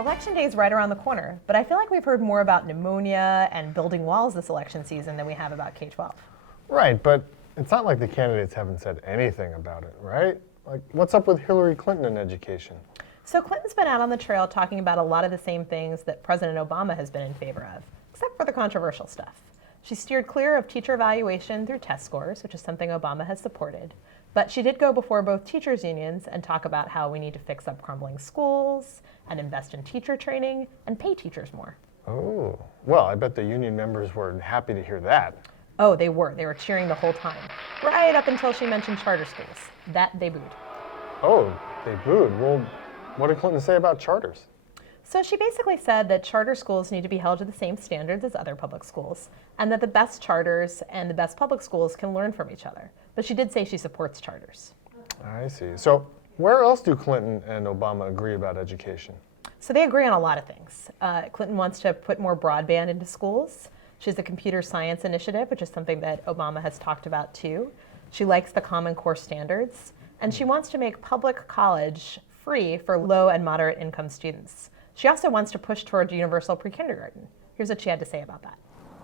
Election day is right around the corner, but I feel like we've heard more about pneumonia and building walls this election season than we have about K-12. Right, but it's not like the candidates haven't said anything about it, right? Like, what's up with Hillary Clinton and education? So Clinton's been out on the trail talking about a lot of the same things that President Obama has been in favor of, except for the controversial stuff. She steered clear of teacher evaluation through test scores, which is something Obama has supported. But she did go before both teachers' unions and talk about how we need to fix up crumbling schools and invest in teacher training and pay teachers more. Oh, well, I bet the union members were happy to hear that. Oh, they were. They were cheering the whole time, right up until she mentioned charter schools. That they booed. Oh, they booed. Well, what did Clinton say about charters? So she basically said that charter schools need to be held to the same standards as other public schools, and that the best charters and the best public schools can learn from each other. But she did say she supports charters. I see. So where else do Clinton and Obama agree about education? So they agree on a lot of things. Clinton wants to put more broadband into schools. She has a computer science initiative, which is something that Obama has talked about too. She likes the Common Core standards, and she wants to make public college free for low and moderate income students. She also wants to push toward universal pre-kindergarten. Here's what she had to say about that.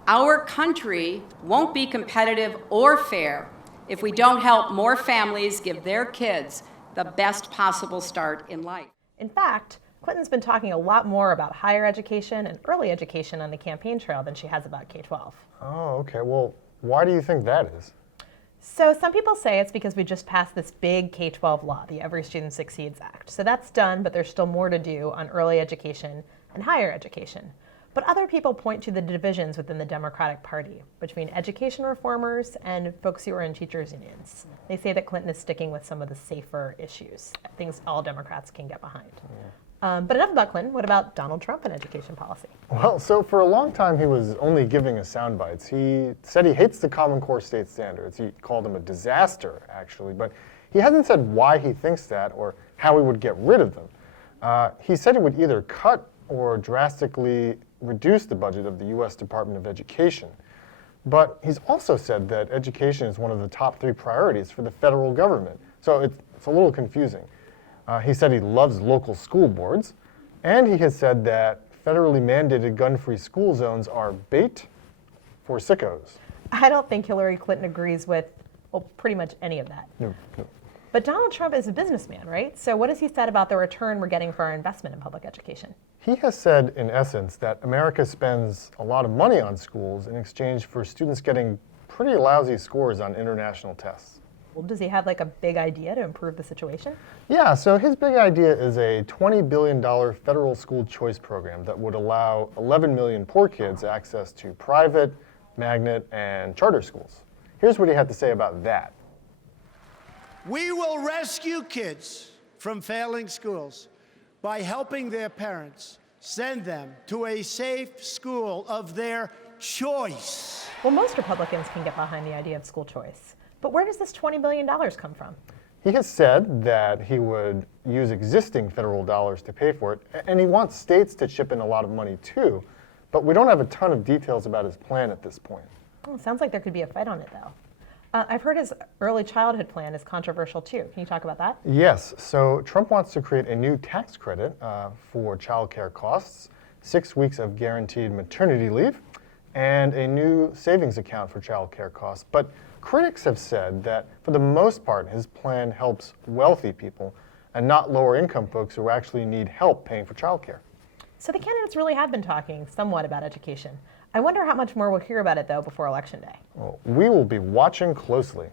Our country won't be competitive or fair if we don't help more families give their kids the best possible start in life. In fact, Clinton's been talking a lot more about higher education and early education on the campaign trail than she has about K-12. Oh, okay. Well, why do you think that is? So some people say it's because we just passed this big K-12 law, the Every Student Succeeds Act. So that's done, but there's still more to do on early education and higher education. But other people point to the divisions within the Democratic Party between education reformers and folks who are in teachers' unions. They say that Clinton is sticking with some of the safer issues, things all Democrats can get behind. But enough about Clinton. What about Donald Trump and education policy? Well, so for a long time he was only giving us sound bites. He said he hates the Common Core state standards. He called them a disaster, actually, but he hasn't said why he thinks that or how he would get rid of them. He said he would either cut or drastically reduce the budget of the U.S. Department of Education. But he's also said that education is one of the top 3 priorities for the federal government. So it's a little confusing. He said he loves local school boards, and he has said that federally mandated gun-free school zones are bait for sickos. I don't think Hillary Clinton agrees with, well, pretty much any of that. No. But Donald Trump is a businessman, right? So what has he said about the return we're getting for our investment in public education? He has said, in essence, that America spends a lot of money on schools in exchange for students getting pretty lousy scores on international tests. Well, does he have like a big idea to improve the situation? Yeah, so his big idea is a $20 billion federal school choice program that would allow 11 million poor kids access to private, magnet, and charter schools. Here's what he had to say about that. We will rescue kids from failing schools by helping their parents send them to a safe school of their choice. Well, most Republicans can get behind the idea of school choice. But where does this $20 billion come from? He has said that he would use existing federal dollars to pay for it, and he wants states to chip in a lot of money too, but we don't have a ton of details about his plan at this point. Well, it sounds like there could be a fight on it, though. I've heard his early childhood plan is controversial too. Can you talk about that? Yes, so Trump wants to create a new tax credit for child care costs, 6 weeks of guaranteed maternity leave, and a new savings account for child care costs. But critics have said that, for the most part, his plan helps wealthy people and not lower-income folks who actually need help paying for childcare. So the candidates really have been talking somewhat about education. I wonder how much more we'll hear about it, though, before Election Day. Well, we will be watching closely.